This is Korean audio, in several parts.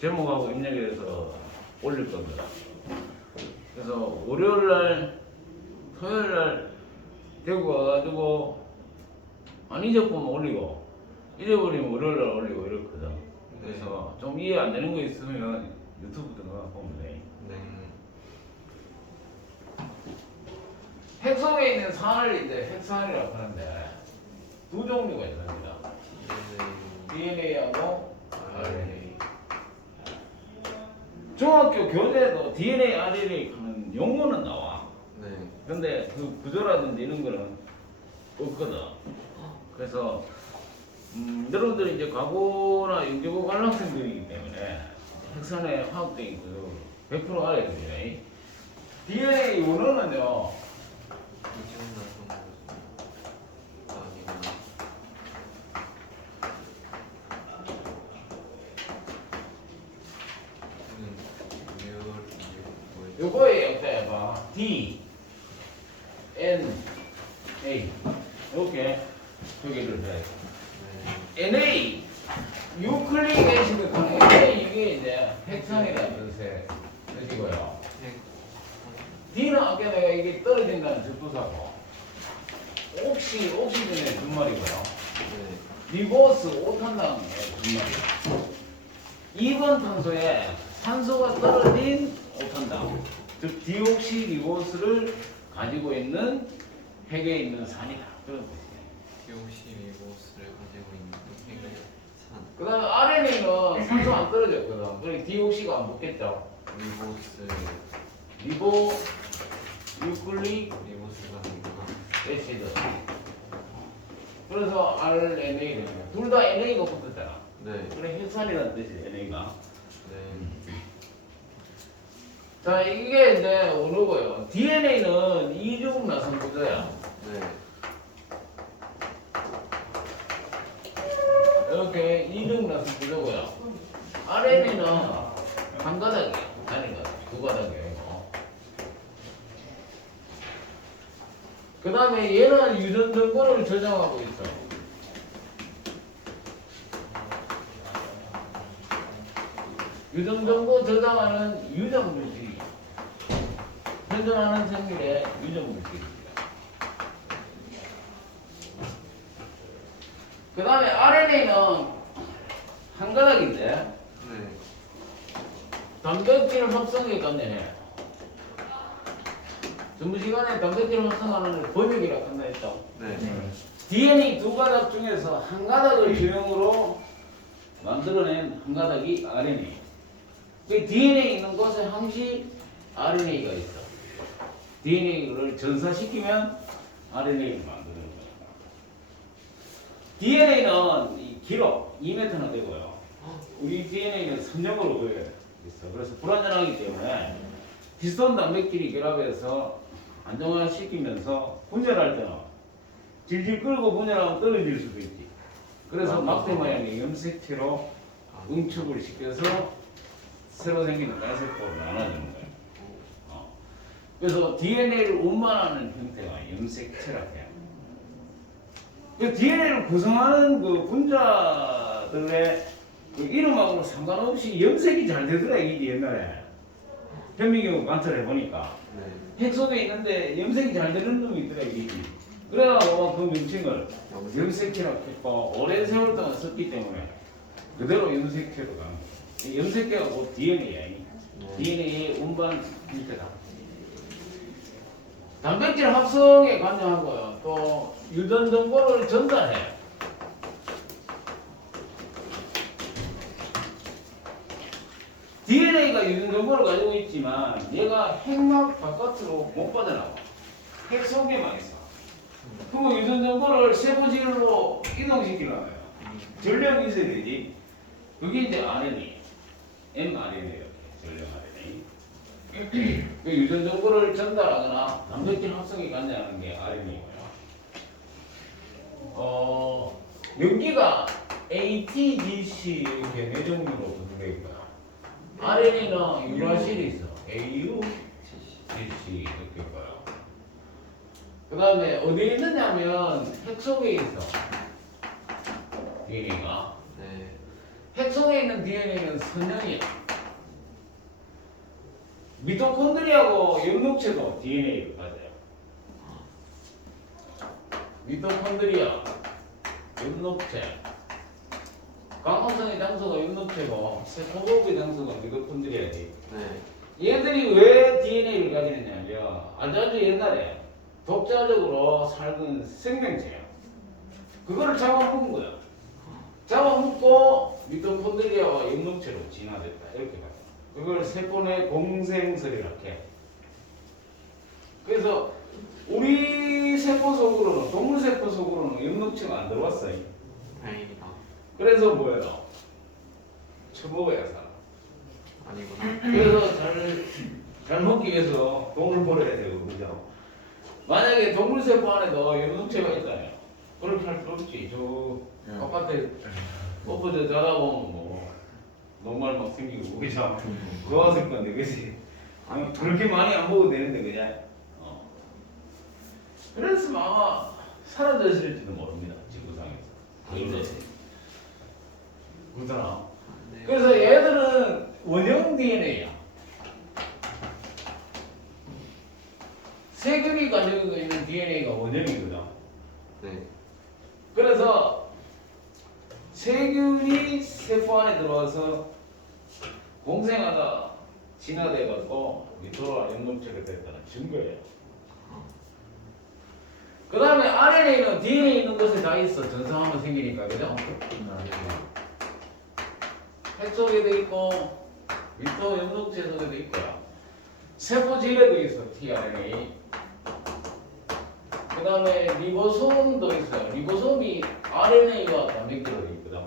제목하고 입력해서 올릴 겁니다. 그래서 월요일날, 토요일날 대구 와가지고 안 잊어보면 올리고 잊어버리면 월요일날 올리고 이렇거든. 그래서 좀 이해 안 되는 거 있으면 유튜브 들어가 보면 돼. 네. 핵 속에 있는 산을 이제 핵산이라고 하는데 두 종류가 있습니다. DNA하고 RNA. 중학교 교재에도 DNA, RNA 하는 용어는 나와. 네. 근데 그 구조라든지 이런 거는 없거든. 그래서 여러분들이 이제 과거나 연구고 관람생들이기 때문에 핵산의 화학적인 구조 100% 알아야 됩니다. DNA 원어는요. 요거에 옆에 봐. D, N, A 이렇게 표기를 해. NA 유클릭 애시드 가는 NA 이게 이제 핵산이라는 뜻이고요. D는 아까 내가 이게 떨어진다는 접두사고 옥시전의 준말이고요. 리보스 오탄당의 준말이에요. 2번 탄소에 산소가 떨어진 오탄당, 즉 디옥시 리보스를 가지고 있는 핵에 있는 산이다. 그런 뜻이에요. 디옥시리보스를 가지고 있는 핵의 산. 그 다음에 RNA는 산소 안 떨어졌거든. 그러니 디옥시가 안 붙겠죠. 리보, 유클릭, 리보스가 아니구나. 애시드. 그래서 RNA 둘 다 NA가 붙었잖아. 네. 그래 핵산이라는 뜻이에요. NA가. 네. 자, 이게 이제 어느고요. DNA는 이중 나선 구조야. 네. 이렇게 이중 나선 구조고요. RNA는 한 가닥이에요. 아니가 두 가닥이에요. 그 다음에 얘는 유전 정보를 저장하고 있어. 유전 정보 저장하는 유전 물질이 현존하는 생물의 유전 물질입니다. 그 다음에 RNA는 한 가닥인데 네. 단백질 합성에 관련해. 전부 시간에 단백질 합성하는 걸 번역이라고 한다 했죠. 네. DNA 두 가닥 중에서 한 가닥을 주형으로 만들어낸 한 가닥이 RNA. 그 DNA 있는 곳에 항시 RNA가 있어. DNA를 전사시키면 RNA를 만드는 거예요. DNA는 길어 2m나 되고요. 우리 DNA는 3점으로 보여 있어. 그래서 불완전하기 때문에 히스톤 단백질이 결합해서 안정화시키면서 분열할 때는 질질 끌고 분열하면 떨어질 수도 있지. 그래서 막대 모양의 염색체로 응축을 시켜서 새로 생기는 가세포로 나눠주는 거예요. 그래서 DNA를 운반하는 형태가 염색체라고 해요. 그 DNA를 구성하는 그 분자들의 그 이름하고는 상관없이 염색이 잘 되더라 이게 옛날에. 현미경 관찰해 보니까 핵 속에 있는데 염색이 잘 되는 놈이 있더라 이게. 그래가지고 그 명칭을 염색체라고 했고 오랜 세월 동안 썼기 때문에 그대로 염색체로 가는 거예요. 염색체가 곧 DNA야. DNA의 운반 형태다. 단백질 합성에 관여하고요. 또 유전 정보를 전달해요. DNA가 유전 정보를 가지고 있지만 얘가 핵막 바깥으로 못 빠져나와. 핵 속에만 있어. 그럼 유전 정보를 세포질로 이동시키려면 전력이 있어야 되지. 그게 이제 RNA, mRNA 전력 RNA. 그 유전 정보를 전달하거나 단백질 합성에 관여하는 게 RNA고요. 명기가 ATGC 이렇게 네 종류로 분류되어 있고요. RNA는 유라실이 있어. AUGC 이렇게 있고요. 그 다음에 어디에 있느냐면 핵 속에 있어. DNA가. 핵 속에 있는 DNA는 선형이야. 미토콘드리아하고 엽록체도 DNA를 가져요. 미토콘드리아, 엽록체. 광합성의 장소가 엽록체고 세포복의 장소가 미토콘드리아지. 네. 얘들이 왜 DNA를 가지느냐면 아주 옛날에 독자적으로 살던 생명체야. 그거를 잡아먹은 거야. 잡아먹고 미토콘드리아와 엽록체로 진화됐다. 이렇게 봐요. 그걸 세포 내 공생설이라고 해. 그래서 우리 세포 속으로는, 동물 세포 속으로는 엽록체가 안 들어왔어요. 다행이다. 그래서 뭐예요? 처먹어야 살아. 아니구나. 그래서 잘 먹기 위해서 돈을 벌어야 되고, 그죠? 만약에 동물 세포 안에도 엽록체가 있다면 그렇게 할 수 없지. 저 바깥에 엎어져 자다 보면 뭐 녹말 막 생기고, 그죠? 좋았을 건데, 그지? 아니, 그렇게 많이 안 먹어도 되는데, 그냥. 그래서 아마 사라졌을지도 모릅니다, 지구상에서. 근데 그렇잖아. 네. 그래서 얘들은 원형 DNA야. 세균이 가지고 있는 DNA가 원형이거든. 네. 그래서 세균이 세포 안에 들어와서 공생하다 진화돼가지고 미토와 엽록체가 됐다는 증거예요. 그 다음에 RNA는 DNA 있는 곳에 다 있어. 전성하면 생기니까, 그죠? 핵 속에도 있고 미토 엽록체 속에도 있고요. 세포질에도 있어, tRNA. 그 다음에 리보솜도 있어요. 리보솜이 RNA와 단백질로 돼 있거든.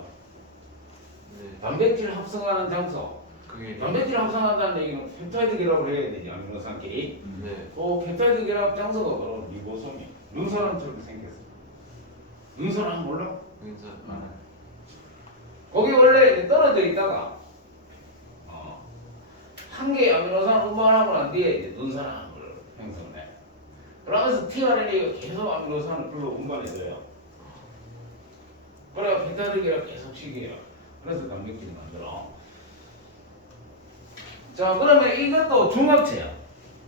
네. 단백질 합성하는 장소. 그게 단백질 합성한다는 얘기는 펩타이드 결합을 해야 되지, 아미노산끼리. 네. 그 펩타이드 결합 장소가 바로 리보솜이. 눈사람처럼 생겼어. 눈사람 몰라? 그래서 거기 원래 떨어져 있다가 한 개의 아미노산 운반하고 난 뒤에 이제 눈사람을 형성해. 그러면서 tRNA가 계속 아미노산을 불러 운반해줘요. 그래야 펩타이드결합 계속 시켜요. 그래서 단백질을 만들어. 자, 그러면 이것도 중합체야.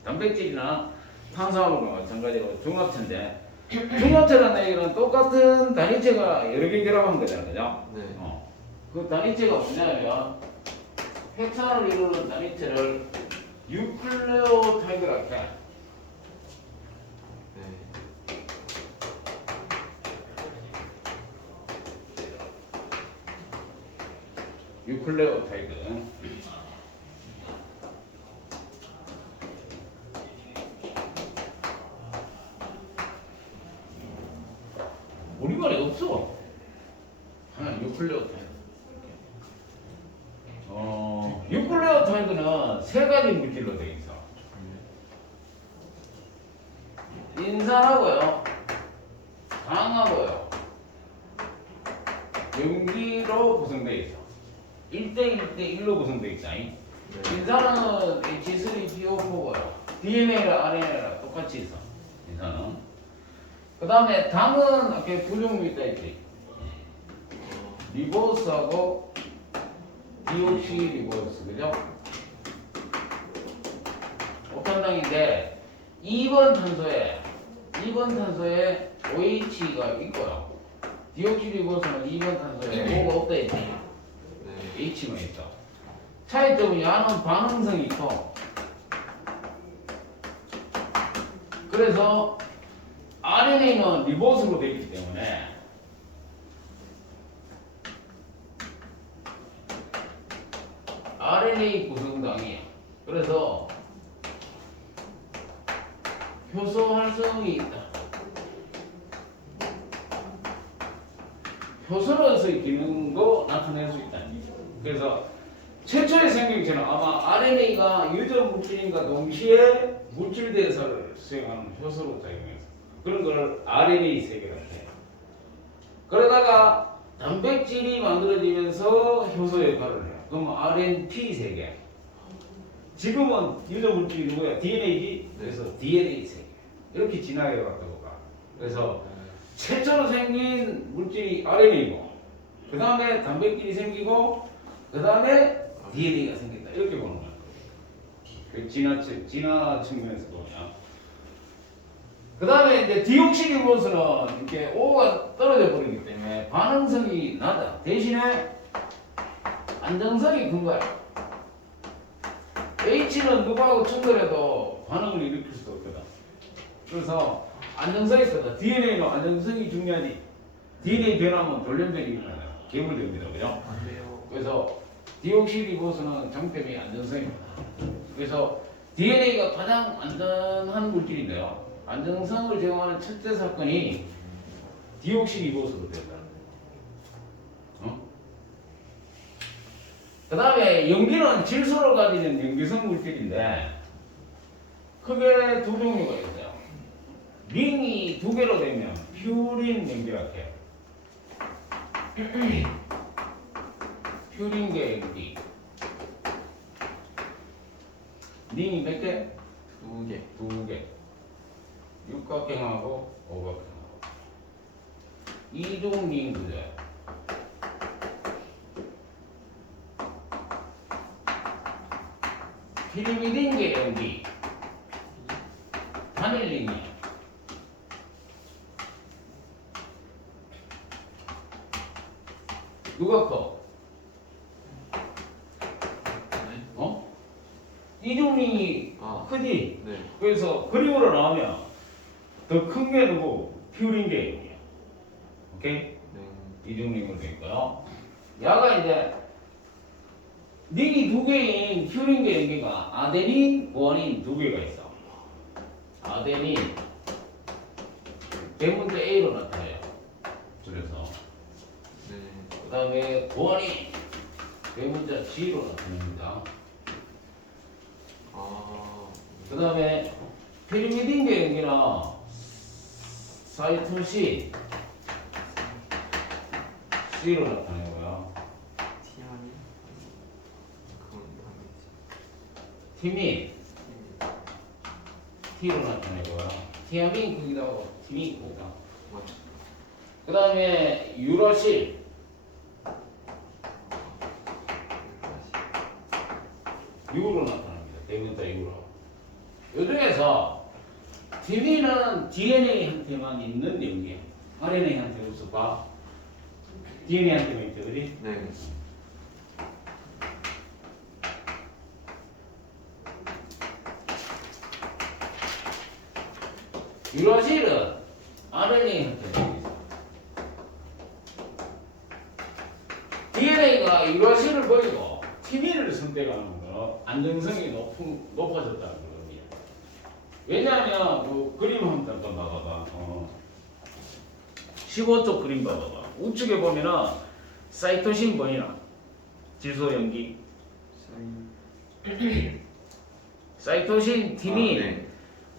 단백질이나 탄수화물과 마찬가지로 중합체인데, 중합체라는 얘기는 똑같은 단위체가 여러 개 결합한 거잖아요, 그죠? 네. 그 단위체가 뭐냐면 핵산을 이루는 단위체를 뉴클레오타이드라고 해. 네. 뉴클레오타이드. 우리말에 없어. 하나 뉴클레오타이드. 뉴클레오타이드는 세 가지 물질로 되어 있어. 인산하고요, 당하고요, 염기로 구성되어 있어. 1대 1로 구성되어 있다. 인산은 H3PO4고요. DNA랑 RNA랑 똑같이 있어. 인산은. 그 다음에 당은 이렇게 두 종류 있다 했지. 리보스하고 디옥시 리보스, 그죠? 옥탄당인데 2번 탄소에 OH가 있고요. 디옥시 리보스는 2번 탄소에 O가 없다 했지. 네. H만 있어. 차이점은 야는 반응성이 있고, 그래서 RNA는 리보스로 되어 있기 때문에 RNA 구성당이에요. 그래서 효소 활성이 있다. 효소로서의 기능도 나타낼 수 있다. 그래서 최초의 생명체는 아마 RNA가 유전 물질인가 동시에 물질 대사를 수행하는 효소로 작용해서 그런 걸 RNA 세계라고 해요. 그러다가 단백질이 만들어지면서 효소 역할을 해요. 그럼 RNP 세계. 지금은 유전 물질이 누구야? DNA지. 그래서 DNA 세계. 이렇게 진화해 왔다고 봐. 그래서 최초로 생긴 물질이 RNA고, 그 다음에 단백질이 생기고, 그 다음에 DNA가 생긴다. 이렇게 보는 거야. 그 진화 측면에서 보면. 그 다음에 이제 디옥시리보스는 이렇게 O가 떨어져 버리기 때문에 반응성이 낮아. 대신에 안정성이 큰 거야. H는 누구하고 충돌해도 반응을 일으킬 수 없거든. 그래서 안정성이 크다. DNA는 안정성이 중요하지. DNA 변하면 돌연변이 개물됩니다. 그죠? 안 돼요. 그래서 디옥시리보스는 장점이 안전성입니다. 그래서 DNA가 가장 안전한 물질인데요. 안정성을 제공하는 첫째 사건이 디옥시리보스로 된다. 그 다음에 염기는 질소를 가지는 염기성 물질인데 크게 두 종류가 있어요. 링이 두 개로 되면 퓨린 염기라고 해요. 퓨린계 염기. 링이 몇 개? 2개. 두 개. 육각형하고 오각형하고. 이중 링 구조야. 피리미딘계 염기. 단일링이야. 누가 커? 어? 이중링이 아. 크지? 네. 그래서 그림으로 나오면 더 큰 게 누구? 퓨린계 염기야. 오케이? 네. 이중링으로 돼 있고요. 야가 이제 링이 두 개인 퓨린계 염기가 아데닌, 구아닌 두 개가 있어. 아데닌 대문자 A로 나타나요. 그래서 네. 그 다음에 구아닌 대문자 G로 나타납니다. 아. 그 다음에 피리미딘계 염기나 사이토신 C로 나타나고요. 티아닌? 그건 아니지. 티민 T로 나타내고요. 티아민 거기다가 티민 거기다. 맞죠. 그 다음에 유라실 U로 나타납니다. 대문자 U로. 이 중에서 티민은 DNA한테만 있는 염기야. RNA한테 없을까? DNA한테만 있죠, 그지? 네. 유라실은 RNA한테 있어. DNA가 유라실을 버리고 티민을 선택하는 거는 안정성이 높아졌다는 거거든요. 왜냐하면 그 그림 한번 봐봐봐. 15쪽 그림 봐봐봐. 우측에 보면은 사이토신 보이나? 질소 염기. 사이토신 티민. 아, 네.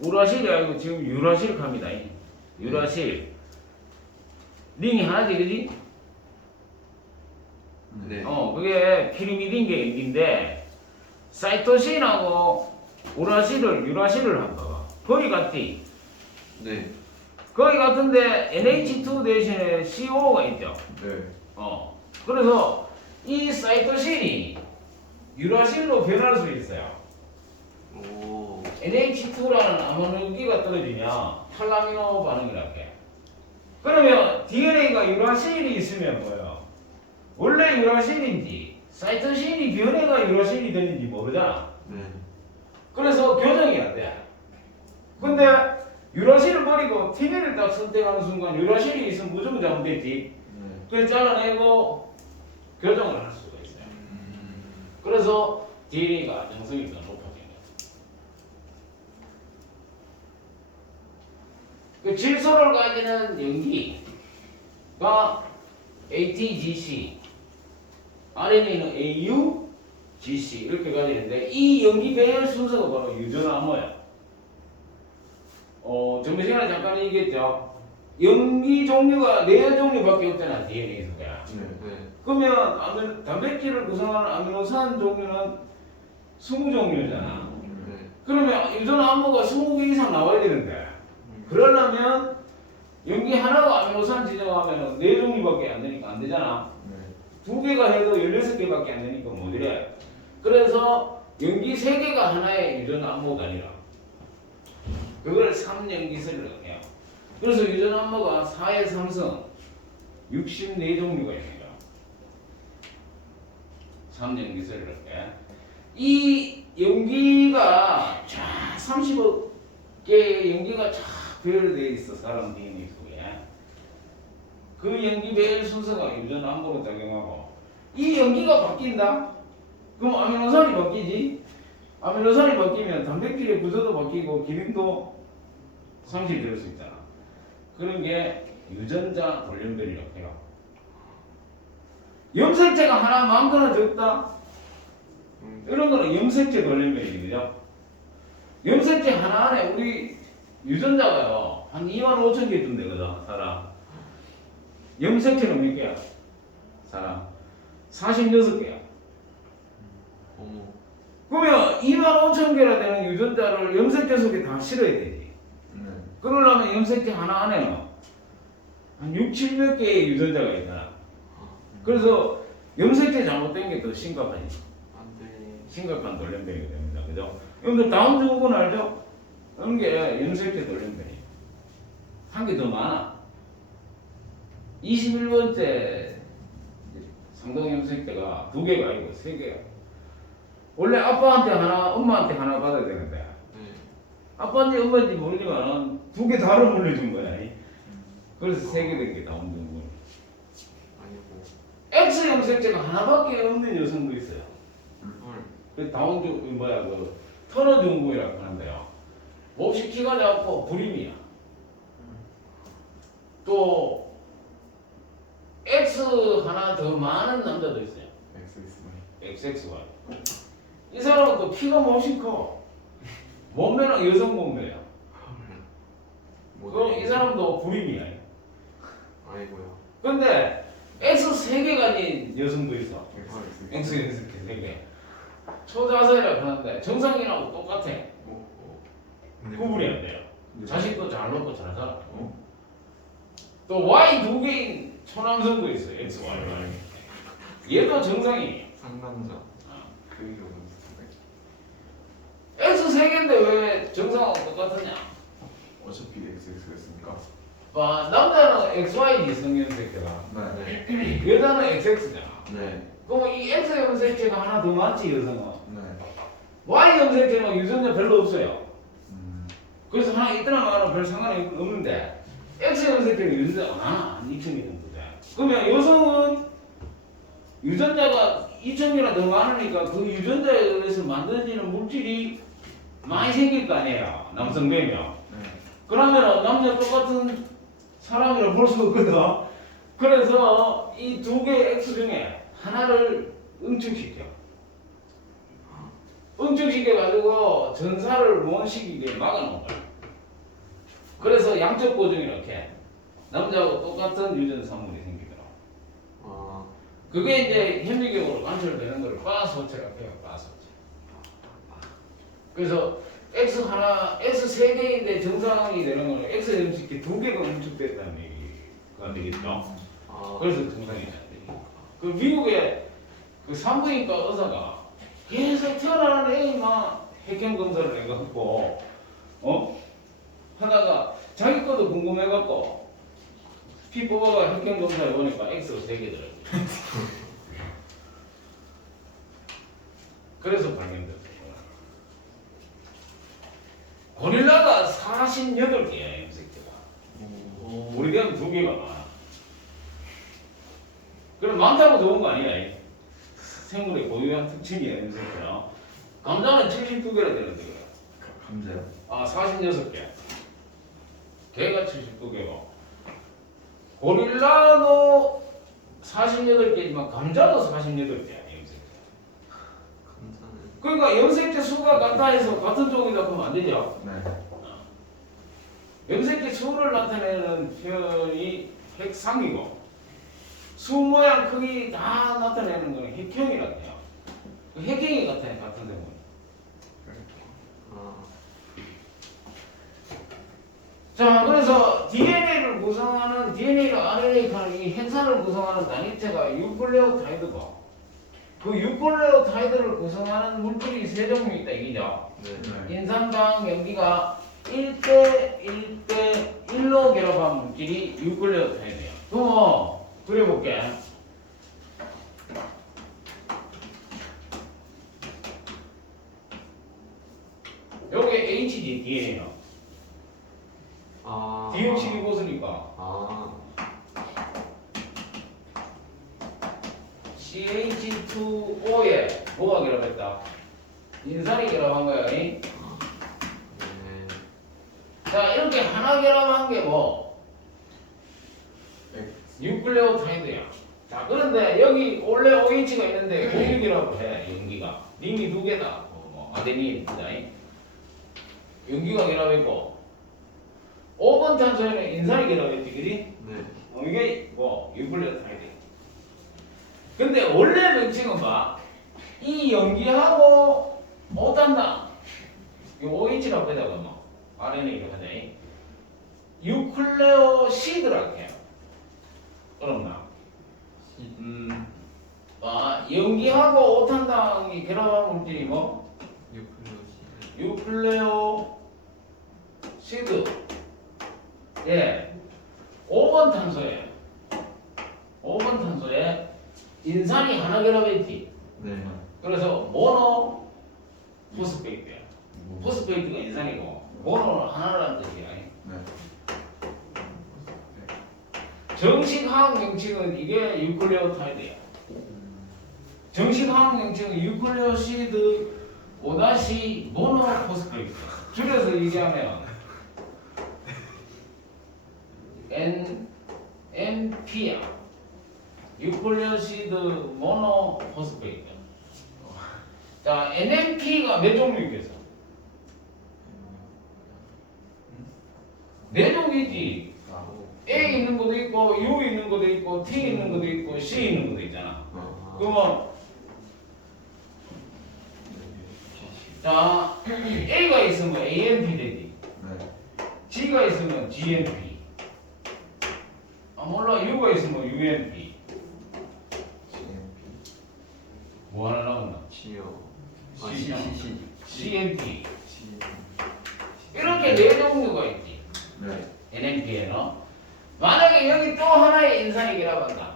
우라실이 아니고 지금 유라실 갑니다. 유라실. 링이 하나지, 그지? 네. 그게 피리미딘계 염기인데 사이토신하고 유라실을 한번 봐봐. 거의 같지? 네. 거의 같은데 NH2 대신에 CO가 있죠. 네. 그래서 이 사이토신이 유라실로 변할 수 있어요. 오. NH2라는 아모노기가 떨어지면 탈라미노 반응이라고 해. 그러면 DNA가 유라실이 있으면 뭐예요? 원래 유라실인지 사이토신이 변해가 유라실이 되는지 모르잖아. 네. 그래서 교정이 안 돼. 근데 유라실을 버리고 티민을 딱 선택하는 순간 유라실이 있으면 무조건 잘못됐지. 네. 그래서 잘라내고 교정을 할 수가 있어요. 그래서 DNA가 안정성이 더 높아진 거예요. 그 질소를 가지는 염기가 ATGC, RNA는 AUGC 이렇게 가지는데 이 염기 배열 순서가 바로 유전암호예요. 정말 시간에 잠깐 얘기했죠. 염기 종류가 4종류밖에 없잖아, DNA 속에. 네. 그러면 단백질을 구성하는 아미노산 종류는 20종류잖아. 네. 그러면 유전암호가 20개 이상 나와야 되는데 그러려면 염기 하나가 아미노산 지정하면 4종류밖에 안 되니까 안 되잖아. 네. 두 개가 해도 16개밖에 안 되니까 못 이래. 그래서 연기 3개가 하나의 유전 안모가 아니라 그걸 3연기설이라고 해요. 그래서 유전 안모가 4의 3성 64종류가 있습니다. 3연기설이라고 해. 이 연기가 쫙 30억 개의 연기가 쫙 배열되어 있어. 사람 DNA 속에. 그 연기 배열 순서가 유전 안모로 작용하고 이 연기가 바뀐다? 그럼 아미노산이 바뀌지? 아미노산이 바뀌면 단백질의 구조도 바뀌고 기능도 상실될 수 있잖아. 그런 게 유전자 돌연변이라고 해요. 염색체가 하나 많거나 적다? 이런 거는 염색체 돌연변이지, 그죠? 염색체 하나 안에 우리 유전자가요 한 25,000개쯤 되거든, 사람. 염색체는 몇 개야? 사람 46개야. 어머. 그러면 25,000개나 되는 유전자를 염색체 속에 다 실어야 되지. 그러려면 염색체 하나 안에는 한 6, 7몇 개의 유전자가 있잖아. 그래서 염색체 잘못된 게 더 심각하지. 안돼. 심각한 돌연변이가 됩니다. 그죠? 여러분들 다운 증후군 알죠? 그런 게 염색체 돌연변이. 한 개 더 많아. 21번째 상동 염색체가 2개가 아니고 3개야. 원래 아빠한테 하나, 엄마한테 하나 받아야 되는데 네. 아빠인지 엄마인지 모르지만 2개 다로 물려준 거야. 그래서 3개 된 게 다운 증후군. 아니고. X 염색체가 하나밖에 없는 여성도 있어요. 헐. 그 다운 증후군 뭐야 그 터너 증후군이라고 하는데요. 몹시 키가 작고 불임이야. 또 X 하나 더 많은 남자도 있어요. XXY. 이 사람은 또 키가 몹시 커. 몸매는 여성 몸매야. 그럼 이 사람도 불임이야. 아이고요. 근데 X 3개 가진 여성도 있어. X 염색체 3개. 초자세라고 하는데 정상인하고 똑같아. 구분이 안 돼요. 자식도 잘 놓고 잘 살아. 또 Y 2개인 초남성도 있어요. X, Y. 얘도 정상이에요. 상남자. 그게 X 3개인데 왜 정상하고 똑같으냐? 어차피 XX였으니까. 남자는 XY지 성염색체가. 네. 여자는 XX잖아. 네. 그럼 이 X 염색체가 하나 더 많지 여성은. 네. Y 염색체는 유전자 별로 없어요. 그래서 하나 있더나 마나 별 상관이 없는데 X 염색체는 유전자가 많아. 2,000개 정도 돼. 그러면 여성은 유전자가 2,000개나 더 많으니까 그 유전자에 의해서 만들어지는 물질이 많이 생길 거 아니에요. 남성되면. 네. 그러면 남녀 똑같은 사람이라 볼 수 없거든. 그래서 이 2개 X 중에 하나를 응축시켜. 응축시켜가지고 전사를 못 시키게 막아놓은 거야. 그래서 양적 고증 이렇게 남자하고 똑같은 유전산물이 생기더라고. 아. 그게 이제 현미경으로 관찰되는 거를 바소체라고 해요. 바소체. 그래서 X 하나, X 3개인데 정상이 되는 거는 X 염색체 2개가 응축됐다는 얘기가 되겠죠. 아. 그래서 정상이 안 되니까. 그 미국의 그 산부인과 의사가 계속 태어나는 애만 혈액 검사를 해갖고 하다가 자기 것도 궁금해갖고 피 뽑아가 혈액 검사해 보니까 X가 3개더라고요. 그래서 발견됐어요. 고릴라가 48개야 염색체가. 우리 대한 2개가 많아. 그럼 많다고 좋은 거 아니야. 생물의 고유한 특징이야 염색체는. 감자는 72개나 되는데 그래. 감자요? 46개. 개가 79개고. 고릴라도 48개지만 감자도 48개야 염색체. 감자는. 그러니까 염색체 수가 같다 해서 같은 종이다 그러면 안 되죠. 네. 염색체 수를 나타내는 표현이 핵상이고 수 모양 크기 다 나타내는 거는 핵형이라고 해요. 그 핵형이 같아요. 같은 경우는. 아. 자, 그래서 DNA를 구성하는 DNA가 RNA RNA는 이 행산을 구성하는 단위체가 유클레오타이드고 그 유클레오타이드를 구성하는 물질이 세 종류 있다 이기죠. 네. 네. 인산당 연기가 1대 1대 1로 결합한 물질이 유클레오타이드야. 그럼 그려볼게. 요게 HG DNA요. 아. 디옥시리 보스니까 아. CH2O에 뭐가 결합했다? 인산이 결합한 거야. 이? 네. 자 이렇게 하나 결합한 게 뭐? X. 뉴클레오타이드야. 자 그런데 여기 원래 OH가 있는데 공유결합을 해 연기가. 림이 두 개다. 뭐 아데닌이다. 연기가 결합했고 5번 탄소에는 인산이 결합했지, 그지? 네. 이게 뭐 뉴클레오타이드. 근데 원래 명칭은 봐. 이 연기하고 5단당 이 OH라고 해다가 뭐 RNA로 하자. 유클레오시드라고 해요. 어렵나? 연기하고 5탄당이 결합한 물질이 뭐? 뉴클레오시드. 유클레오시드. 예. 5번 탄소에 5번 탄소에 인산이 하나 결합했지. 네. 그래서 모노 포스페이트야. 포스페이트가 인산이고 모노는 하나라는 뜻이야. 네. 정식 화학 명칭은 이게 유클레오타이드야. 정식 화학 명칭은 유클레오시드 5- 모노 포스페이트. 줄여서 얘기하면 NMP야. 유클레오시드 모노 포스페이트. 자, NMP가 몇 종류 있겠어? 네 종류지. A 있는 것도 있고, U 있는 것도 있고, T 있는 것도 있고, C 있는 것도 있잖아. 아. 그러면 자 A가 있으면 AMP 되지. 네. G가 있으면 GMP. 아 몰라 U가 있으면 UMP. GMP. 뭐 하나 나온다? 지요. 아, C. C. CMP. GMP. 이렇게 네 종류가 있지. 네. NMP에는. 만약에 여기 또 하나의 인산이 결합한다.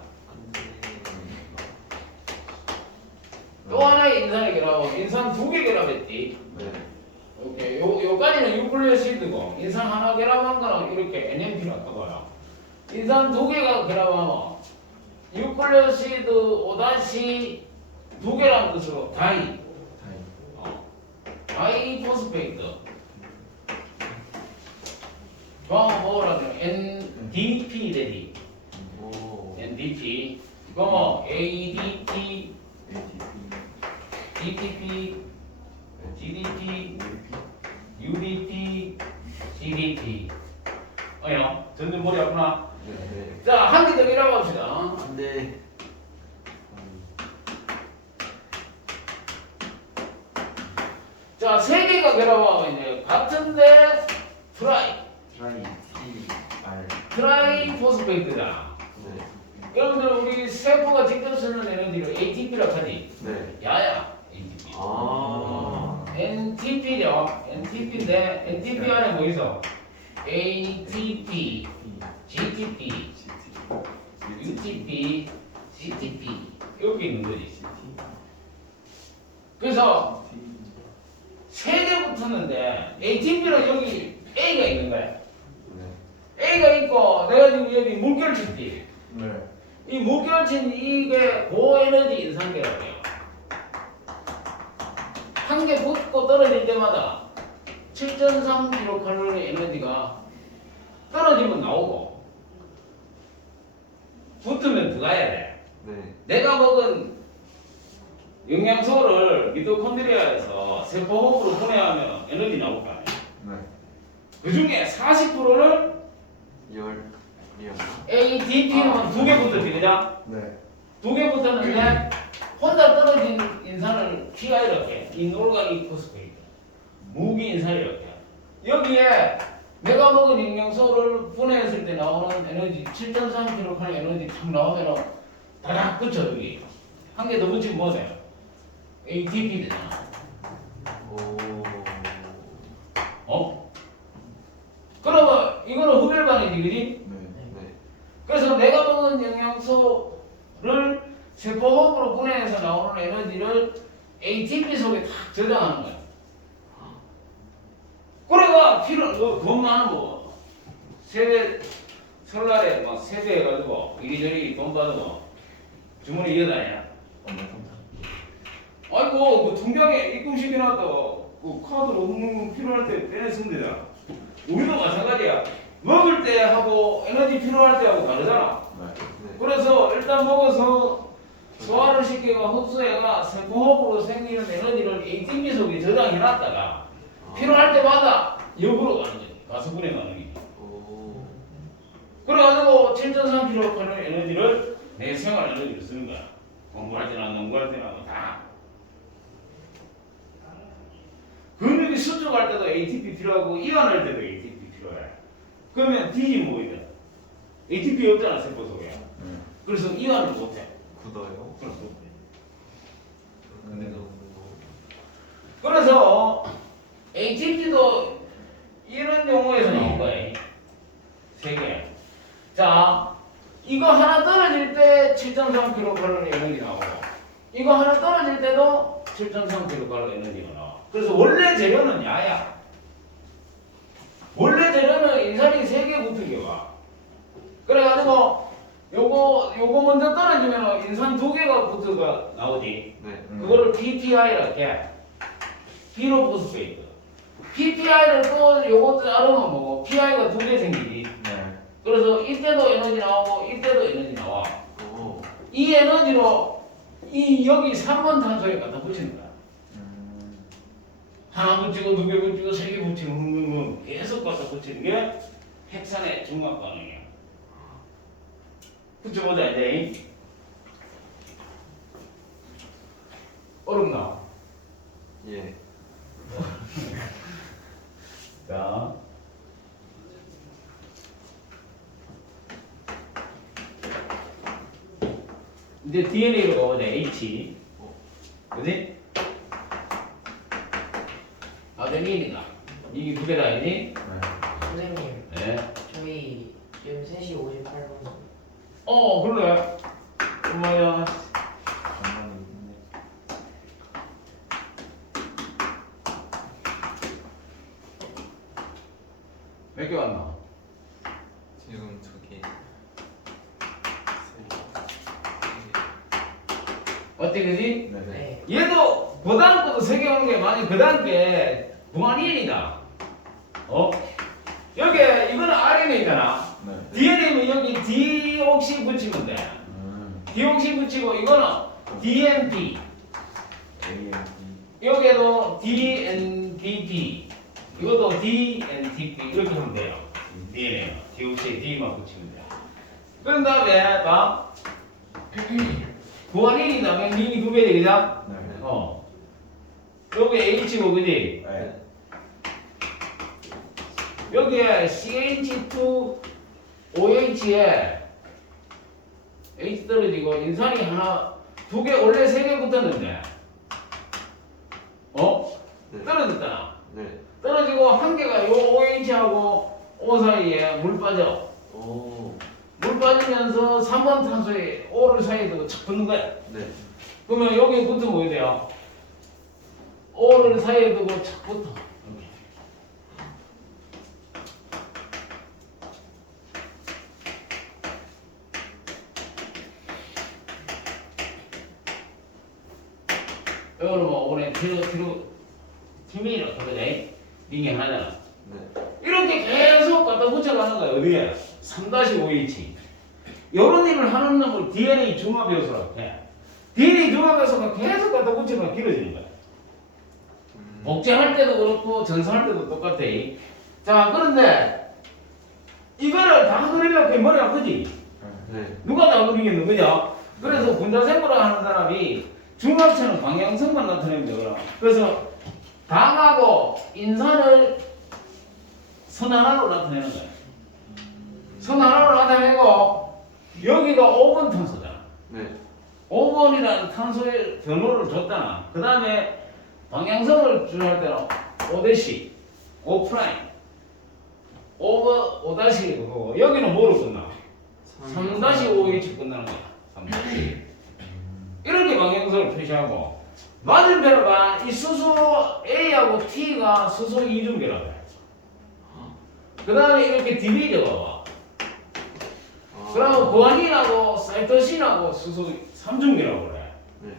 또 하나의 인산이 결합하고 인산 두 개 결합했지. 네. 오케이. 요까지는 유클레오시드고 인산 하나 결합한 거는 이렇게 NMP라고 떠봐요. 인산 두 개가 결합하면 유클레오시드 5- 두 개라는 뜻으로 다이. 다이. 다이 포스페이트. 뭐라고 해? NDP 되지. 오. NDP. 그거 ADP, ATP. DTP, GDP, UDP. UDP, CDP. 어요? 점점 머리 아프나? 네. 자, 한 개 더 밀어봅시다. 네. 자, 세 개가 결합하고 이제 같은데 트라이. 트라이. TR. 트라이 포스페이트다. 네. 여러분들 우리 세포가 직접 쓰는 에너지를 ATP라고 하지. 네. 야야. ATP. 아. NTP죠. NTP인데 NTP 안에 뭐 있어? ATP, GTP, UTP, CTP 이렇게 있는 거지. 그래서 세 개 붙었는데 ATP는 여기 A가 있는 거야. 네. A가 있고 내가 지금 여기 물결치지. 네. 이 물결치는 이게 고에너지 인산계라고요. 한 개 붙고 떨어질 때마다 7.3kcal 에너지가 떨어지면 나오고 붙으면 들어가야 돼. 네. 내가 먹은 영양소를 미토콘드리아에서 세포호흡으로 분해하면 에너지 나올 거 아니야. 네. 그 중에 40%를 열이었나? ADP는 두 개 붙었지, 그죠? 네. 두 개 붙었는데 혼자 떨어진 인산을 T가 이렇게 인올가닉 포스페이트 무기 인산이 이렇게 여기에 내가 먹은 영양소를 분해했을 때 나오는 에너지 7.3kcal 에너지 탁 나오면 다닥 붙여 여기 한 개 더 붙이면 뭐 돼요? ATP 되잖아. 오. 어? 그러면 이거는 흡혈반이지 그지? 네. 네. 그래서 내가 먹은 영양소를 세포호흡으로 분해해서 나오는 에너지를 ATP 속에 탁 저장하는 거야. 그래가 필요 돈 많은 거 세대 설날에 막 세대 해가지고 이리저리 돈 받으고 주머니 이어다니냐. 아이고 그 통장에 입금시켜놨다 그 카드로 흠 필요할 때 빼내 쓰면 되잖아. 우리도 마찬가지야. 먹을 때 하고 에너지 필요할 때 하고 다르잖아. 네. 그래서 일단 먹어서 소화를 시키고 흡수해가 세포호흡으로 생기는 에너지를 ATP 속에 저장해놨다가 필요할 때마다 역으로 가는 거지. 가수분해 가는 게. 오. 그래가지고 7.3kcal 에너지를 내 생활 에너지로 쓰는 거야. 공부할 때나 농구할 때나 다. 근육이 수축할 때도 ATP 필요하고 이완할 때도 ATP 필요해. 그러면 뒤집어야 돼. ATP 없잖아 세포 속에. 그래서 이완을 못해. 굳어요. 그래서 근데도 그래서 ATP도 이런 용어에서 나온 거예요. 세 개. 자, 이거 하나 떨어질 때 7.3kcal 에너지 나오고, 이거 하나 떨어질 때도 7.3kcal 에너지가 나와. 그래서 원래 재료는 야야. 원래 재료는 인산이 3개 붙은 게 와. 그래가지고 요거 먼저 떨어지면 인산 2개가 붙어가 나오지. 네. 그거를 PPI라 해. 피노포스페이트. PPI를 또 요거 자르면 뭐고 PI가 2개 생기지. 네. 그래서 이때도 에너지 나오고 이때도 에너지 나와. 오. 이 에너지로 이 여기 3번 탄소에 갖다 붙이는 거야. 하나 붙이고 2개 붙이고 3개 붙이고 흥흥흥 계속 갖다 붙이는 게 핵산의 중합 반응이야. 붙여보자 이제. 어렵나? 예. 자. 이제 DNA로 가보자. H. 그지? 아데닌이다. 이게 2개다, 아니니? 선생님, 네. 저희 지금 3시 58분. 그래. 엄마야. 몇 개 왔나? 지금 2개. 어때, 그지? 네. 얘도 그 다음 것도 3개 오는 게 많이 그 다음 게 무한이인이다. 여기 이거는 RNA잖아. DNA면 여기 디옥시 붙이면 돼. 디옥시 붙이고 이거는 DNP. 여기에도 DNPP. 이것도 DNTP 이렇게 하면 돼요. DNA 디옥시에 D만 붙이면 돼. 그런 다음에 봐. 무한이인이다. 그냥 링이 2개 되겠다. 여기 H고 그지? 여기에 CH2OH에 H 떨어지고 인산이 하나 2개 원래 3개 붙었는데 네. 떨어졌잖아. 네. 떨어지고 한 개가 요 OH하고 O 사이에 물 빠져. 오. 물 빠지면서 3번 탄소에 O를 사이에 두고 착 붙는 거야. 네. 그러면 여기 붙으면 뭐 돼요? O를 사이에 두고 착 붙어. 이거는 뭐 오늘 팀이라고 그러지? 링이 하나잖아. 네. 이렇게 계속 갖다 붙여가는 거야. 어디에? 3-5H. 이런 일을 하는 놈을 DNA 중합요소라고 해. DNA 중합요소가 계속 갖다 붙여가 길어지는 거야. 복제할 때도 그렇고 전송할 때도 똑같아. 자, 그런데 이거를 다 그리려고 머리 아프지? 네. 누가 다 그리겠는 거냐? 그래서 분자생물학 하는 사람이 중합체는 방향성만 나타내면 되거든. 그래서 당하고 인산을 선 하나로 나타내는 거야. 선 하나로 나타내고 여기가 5번 탄소잖아. 네. 5번이라는 탄소의 번호를 줬잖아. 그 다음에 방향성을 주할 때는 5대씩, 5 프라임, 5 다시 그거고 여기는 뭐로 끝나? 3-5H 끝나는 거야. 3-5H. 이렇게 방향성을 표시하고 맞은편을 봐. 이 수소 A하고 T가 수소 이중계라고 해. 그 다음에 이렇게 디비저가 와. 그러면 구안인하고 사이토신하고 수소 3중계라고 그래. 네.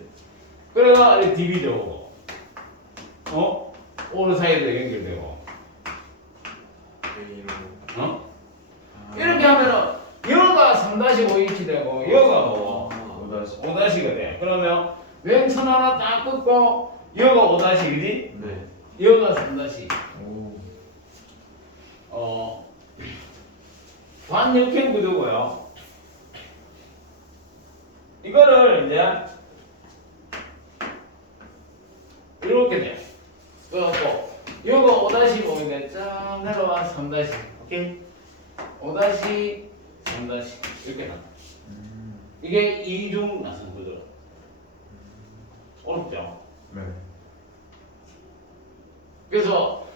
그래가 이렇게 디비저고 오른 사이도 연결되고 A로. 이렇게 하면은 여가 3-5H 되고 여가 뭐 5-가 돼. 그러면 왼손 하나 딱 끊고 여가 5-, 그지? 네. 여가 3-. 오. 반역행 구도고요. 이거를 이제 이렇게 돼. 그래갖고 요거 5-5인데 쫙 내려와 3-. 오케이? 5-3- 이렇게 나. 이게 이중 나선 구도. 어렵죠? 네. 그래서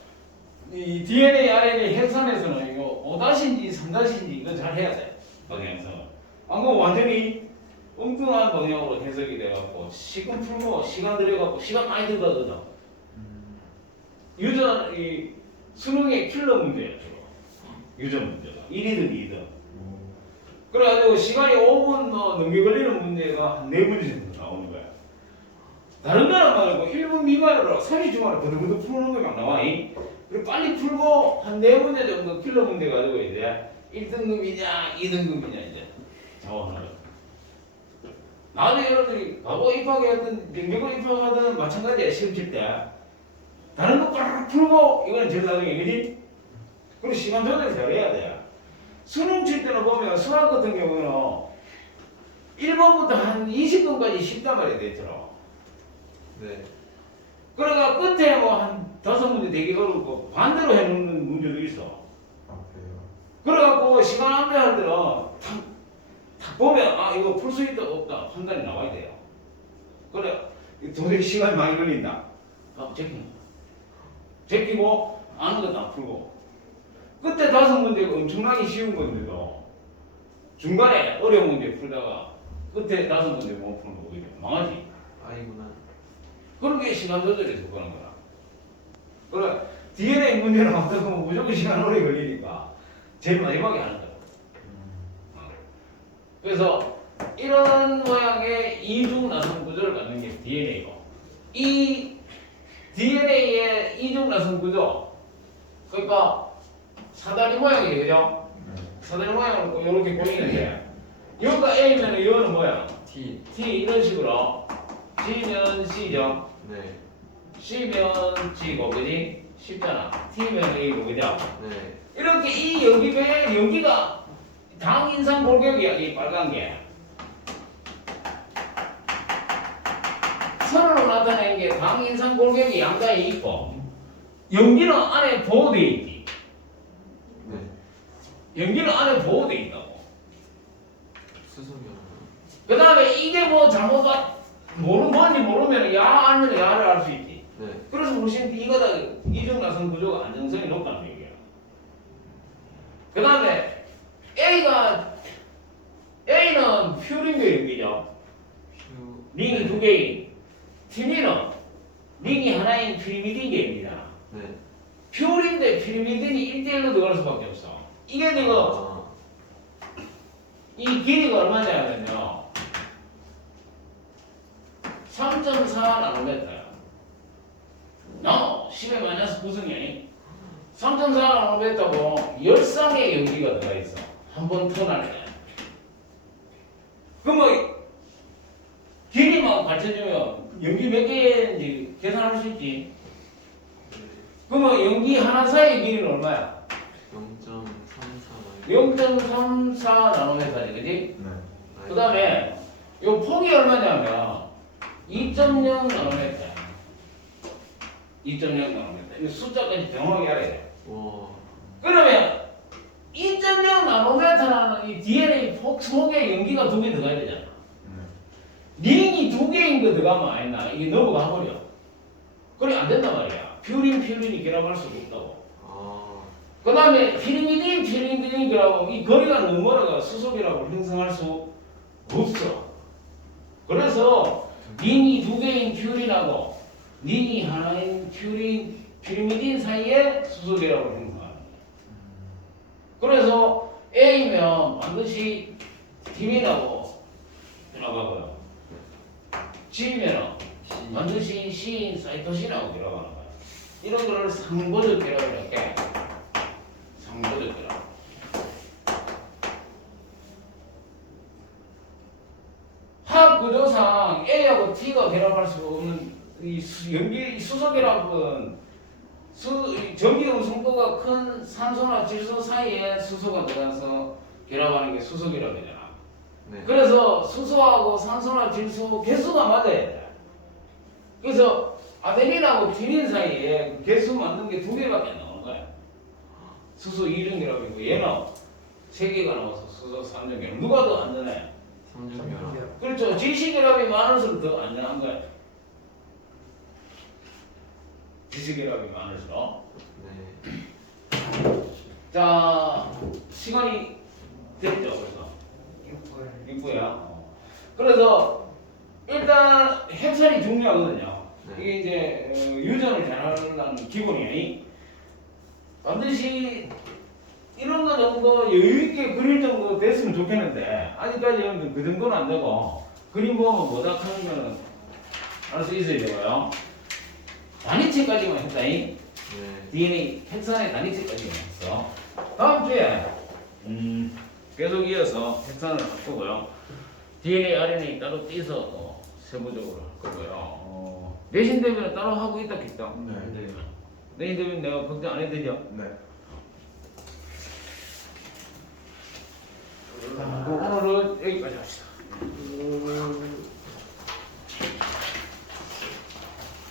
이 DNA, RNA 핵산에서는 이거 5-인지 3-인지 이거 잘 해야 돼. 방향성을. 안 그러면 완전히 엉뚱한 방향으로 해석이 돼갖고 시간 풀고 시간 들여갖고 시간 많이 들거든. 유전 이 수능의 킬러 문제야 주로. 유전 문제가 1이든 2든. 그래가지고 시간이 5분 넘게 걸리는 문제가 한 4문제 정도 나오는 거야. 다른 거는 말고 1분 미만으로 30초 만에 그득그득 푸는 거가 나와. 그리고 빨리 풀고 한 4문제 정도 킬러 문제 가지고 이제 1등급이냐 2등급이냐 이제 자원하는 거야. 나중에 여러분들이 과거 입학했던 경력을 입학하든 마찬가지야. 시험 칠 때 다른 거 빡 풀고 이건 제일 나중에 그지? 그리고 시간 조절 잘해야 돼. 수능 칠 때는 보면 수학 같은 경우는 1번부터 한 20번까지 쉽단 말이야 대처럼. 네. 그러니까 끝에 뭐 한 5문제 되게 어렵고 반대로 해놓는 문제도 있어. 아 그래요. 그래갖고 시간 안배할 때는 탁 보면 아 이거 풀 수 있다 없다 판단이 나와야 돼요. 그래 도저히 시간이 많이 걸린다. 제끼고 아는 것도 안 풀고 끝에 5문제가 엄청나게 쉬운 건데도 중간에 어려운 문제 풀다가 끝에 5문제 못 푸는 거 오히려 망하지. 아이구나. 그렇게 시간 조절해서 그런 거라. 그래 DNA 문제는 어떻게 보면 무조건 시간 오래 걸리니까 제일 마지막에 하는 거야. 그래서 이런 모양의 이중 나선 구조를 갖는 게 DNA고 이 DNA의 이중 나선 구조 그러니까 사다리 모양이죠, 그죠? 사다리 모양으로 꼭 이렇게 보이는데 여기가 A면 여기는 뭐야? T. T 이런 식으로 G면 C죠? 네. C면 G고 그지? 쉽잖아. T면 A고 그죠? 네. 이렇게 이 여기에 여기가 당인상 골격이야. 이 빨간 게 선으로 나타내는 게 당인상 골격이 양가에 있고 연기는 안에 보호되어 있지. 네. 연기는 안에 보호되어 있다고. 수소면. 그 다음에 이게 뭐 잘못 뭔지 모르면 야 알면 야를 알 수 있지. 네. 그래서 훨씬 이거다 이중 나선 구조가 안정성이 높다는 얘기야. 그 다음에 A는 퓨린계 연기죠. Q. 링이 2개인 티니는 링이 하나인 피리미딘계입니다. 네. 퓨린데 피리미딘이 1대1로 들어갈 수밖에 없어. 이게 지금 이 길이가 얼마냐면요 3.4 나노메터야. 10의 마이너스 9승이 3.4 나노메터고 10쌍의 연기가 들어있어. 한 번 턴 안에. 그럼 뭐 길이만 밝혀주면 연기 몇 개인지 계산할 수 있지. 그러면 연기 하나 사이의 길이는 얼마야? 0.34 나노메터지, 그지? 네. 그 다음에 요 폭이 얼마냐면 2.0 나노메터야. 2.0 나노메터. 이 숫자까지 정확하게 알아야 돼. 와. 그러면 2.0 나노메터라는 이 DNA 폭 속에 연기가 2개 들어가야 되잖아. 링이 2개인 거 들어가면 아니나 이게 넘어가 버려. 그래 안 된단 말이야. 퓨린이 결합할 수가 없다고. 아, 그 다음에 피리미딘 결합하면 이 거리가 너무 멀어가 수소결합을 형성할 수 없어. 그래서 링이 2개인 퓨린하고 링이 하나인 피리미딘 사이에 수소결합을 형성하는 거야. 그래서 A면 반드시 티민하고 결합하고요. G면 반드시 C인 사이토신하고 결합하는 거야. 이런 거를 상보적 결합이라고 해. 상보적 결합. 화학 구조상 A하고 T가 결합할 수 없는 이 수소 결합은 전기 음성도가 큰 산소나 질소 사이에 수소가 들어가서 결합하는 게 수소 결합이잖아. 네. 그래서 수소하고 산소나 질소 개수가 맞아야 돼. 그래서 아데닌하고 티민 사이에 그 개수 맞는 게 2개밖에 안 나오는 거야. 수소 2중 결합이고 얘는 3개가 나와서 수소 3중 결합. 누가 더 안전해? 삼중결합. 그렇죠. 지시 결합이 많을수록 더 안전한 거야. 지시 결합이 많을수록. 네. 자, 시간이 됐죠, 그래서. 6부야. 그래서 일단 해설이 중요하거든요. 네. 이게 이제 유전을 잘하려는 기본이 반드시 이런 거 정도 여유 있게 그릴 정도 됐으면 좋겠는데 아직까지는 그 정도는 안 되고 그림 보면 모닥하면 알 수 있어야 되고요. 단위체까지만 했다잉. 네. DNA 핵산의 단위체까지만 했어. 다음 주에 계속 이어서 핵산을 할 거고요. DNA, RNA 따로 떼서 또 세부적으로 할 거고요. 내신 대비는 따로 하고 있다 했죠? 네. 내신 대비는 내가 걱정 안 해도 되죠? 네.